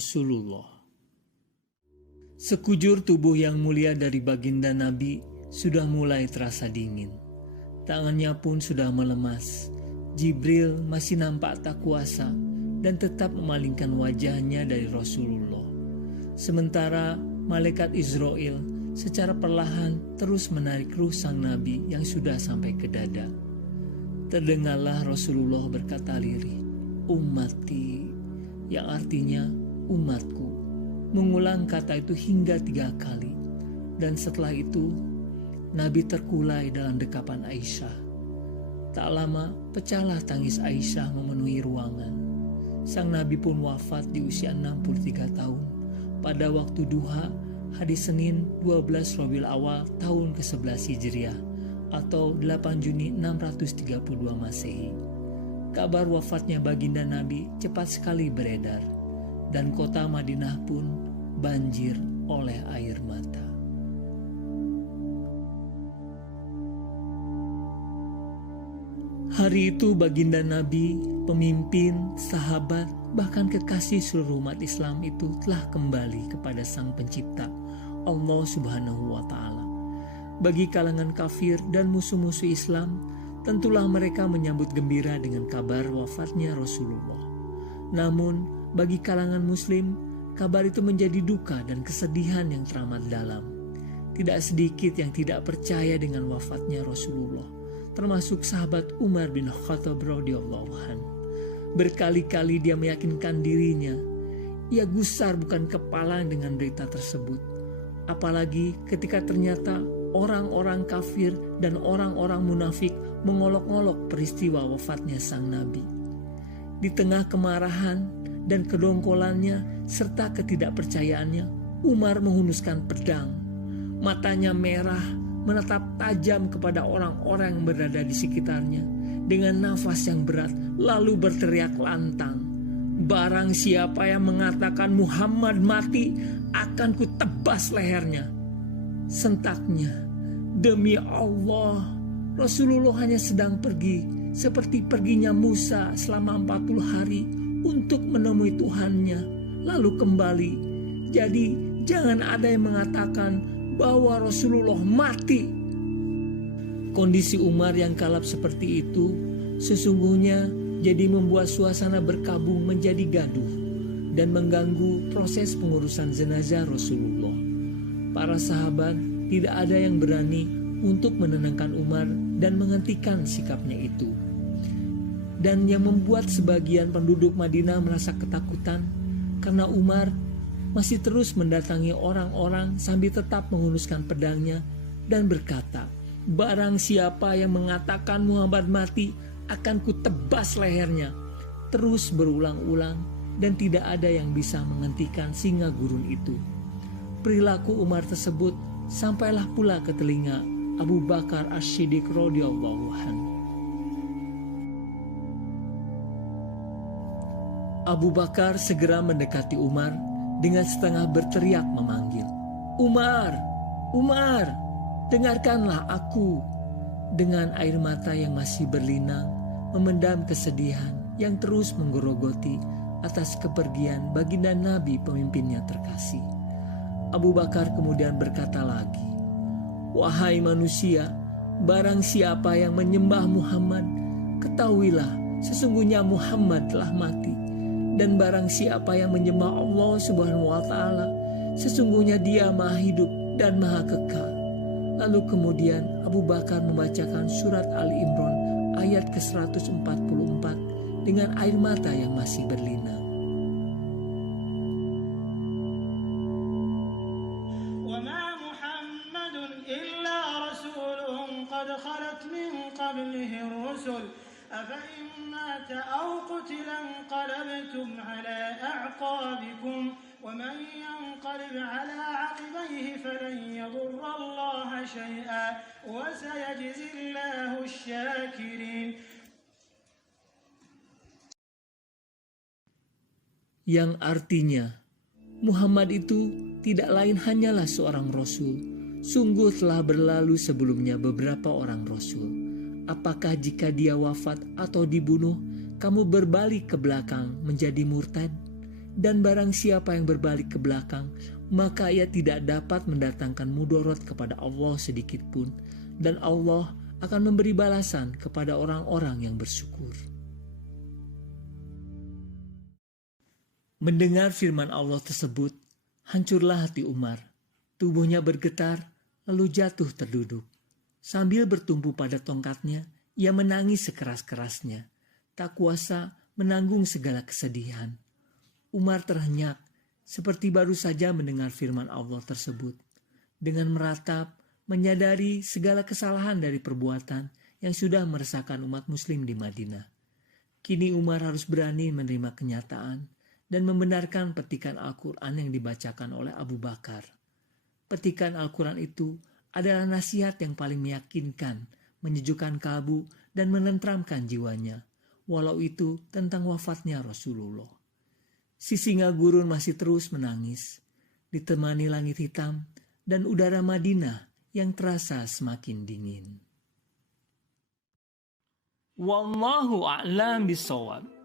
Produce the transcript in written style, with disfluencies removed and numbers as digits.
Rasulullah. Sekujur tubuh yang mulia dari baginda Nabi sudah mulai terasa dingin. Tangannya pun sudah melemas. Jibril masih nampak tak kuasa dan tetap memalingkan wajahnya dari Rasulullah. Sementara malaikat Israel secara perlahan terus menarik ruh sang Nabi yang sudah sampai ke dada. Terdengarlah Rasulullah berkata lirih, "Ummati," yang artinya umatku. Mengulang kata itu hingga 3 kali. Dan setelah itu Nabi terkulai dalam dekapan Aisyah. Tak lama pecahlah tangis Aisyah memenuhi ruangan. Sang Nabi pun wafat di usia 63 tahun pada waktu duha hari Senin 12 Rabiul Awal tahun ke-11 Hijriah atau 8 Juni 632 Masehi. Kabar wafatnya baginda Nabi cepat sekali beredar dan kota Madinah pun banjir oleh air mata. Hari itu baginda Nabi, pemimpin, sahabat, bahkan kekasih seluruh umat Islam itu telah kembali kepada Sang Pencipta, Allah Subhanahu wa Ta'ala. Bagi kalangan kafir dan musuh-musuh Islam, tentulah mereka menyambut gembira dengan kabar wafatnya Rasulullah. Namun, bagi kalangan Muslim, kabar itu menjadi duka dan kesedihan yang teramat dalam. Tidak sedikit yang tidak percaya dengan wafatnya Rasulullah, termasuk sahabat Umar bin Khattab radhiyallahu anhu. Berkali-kali dia meyakinkan dirinya, ia gusar bukan kepala dengan berita tersebut. Apalagi ketika ternyata orang-orang kafir dan orang-orang munafik mengolok-olok peristiwa wafatnya sang Nabi. Di tengah kemarahan dan kedongkolannya serta ketidakpercayaannya, Umar menghunuskan pedang. Matanya merah, menatap tajam kepada orang-orang yang berada di sekitarnya. Dengan nafas yang berat, lalu berteriak lantang, "Barang siapa yang mengatakan Muhammad mati, akan kutebas lehernya." Sentaknya, "Demi Allah, Rasulullah hanya sedang pergi, seperti perginya Musa selama 40 hari untuk menemui Tuhannya, lalu kembali. Jadi jangan ada yang mengatakan bahwa Rasulullah mati." Kondisi Umar yang kalap seperti itu sesungguhnya jadi membuat suasana berkabung menjadi gaduh dan mengganggu proses pengurusan jenazah Rasulullah. Para sahabat tidak ada yang berani untuk menenangkan Umar dan menghentikan sikapnya itu. Dan yang membuat sebagian penduduk Madinah merasa ketakutan karena Umar masih terus mendatangi orang-orang sambil tetap menghunuskan pedangnya dan berkata, "Barang siapa yang mengatakan Muhammad mati, akan kutebas lehernya." Terus berulang-ulang dan tidak ada yang bisa menghentikan singa gurun itu. Perilaku Umar tersebut sampailah pula ke telinga Abu Bakar As-Siddiq radhiyallahu anhu. Abu Bakar segera mendekati Umar dengan setengah berteriak memanggil, "Umar, Umar, dengarkanlah aku." Dengan air mata yang masih berlinang, memendam kesedihan yang terus menggerogoti atas kepergian baginda Nabi pemimpinnya terkasih. Abu Bakar kemudian berkata lagi, "Wahai manusia, barang siapa yang menyembah Muhammad, ketahuilah sesungguhnya Muhammad telah mati. Dan barang siapa yang menyembah Allah Subhanahu wa Ta'ala, sesungguhnya Dia Maha Hidup dan Maha Kekal." Lalu kemudian Abu Bakar membacakan surat Ali Imran ayat ke-144 dengan air mata yang masih berlinang. وَمَا مُحَمَّدٌ إِلَّا رَسُولٌ قَدْ خَلَتْ مِنْ قَبْلِهِ الرُّسُلُ أَفَإِنْ مَاتَ أَوْ قُتِلَ انقَلَبْتُمْ عَلَى أَعْقَابِكُمْ وَمَنْ يَنقَلِبْ عَلَى عَقِبَيْهِ فَلَنْ يَضُرَّ اللَّهَ شَيْئًا وَسَيَجْزِي اللَّهُ الشَّاكِرِينَ. Yang artinya, Muhammad itu tidak lain hanyalah seorang Rasul. Sungguh telah berlalu sebelumnya beberapa orang Rasul. Apakah jika dia wafat atau dibunuh, kamu berbalik ke belakang menjadi murtad? Dan barang siapa yang berbalik ke belakang, maka ia tidak dapat mendatangkan mudorot kepada Allah sedikit pun, dan Allah akan memberi balasan kepada orang-orang yang bersyukur. Mendengar firman Allah tersebut, hancurlah hati Umar. Tubuhnya bergetar, lalu jatuh terduduk. Sambil bertumpu pada tongkatnya, ia menangis sekeras-kerasnya. Tak kuasa menanggung segala kesedihan. Umar terhenyak, seperti baru saja mendengar firman Allah tersebut. Dengan meratap, menyadari segala kesalahan dari perbuatan yang sudah meresahkan umat muslim di Madinah. Kini Umar harus berani menerima kenyataan dan membenarkan petikan Al-Quran yang dibacakan oleh Abu Bakar. Petikan Al-Quran itu adalah nasihat yang paling meyakinkan, menyejukkan kalbu dan menenteramkan jiwanya, walau itu tentang wafatnya Rasulullah. Si singa gurun masih terus menangis, ditemani langit hitam dan udara Madinah yang terasa semakin dingin. Wallahu a'lam bishawab.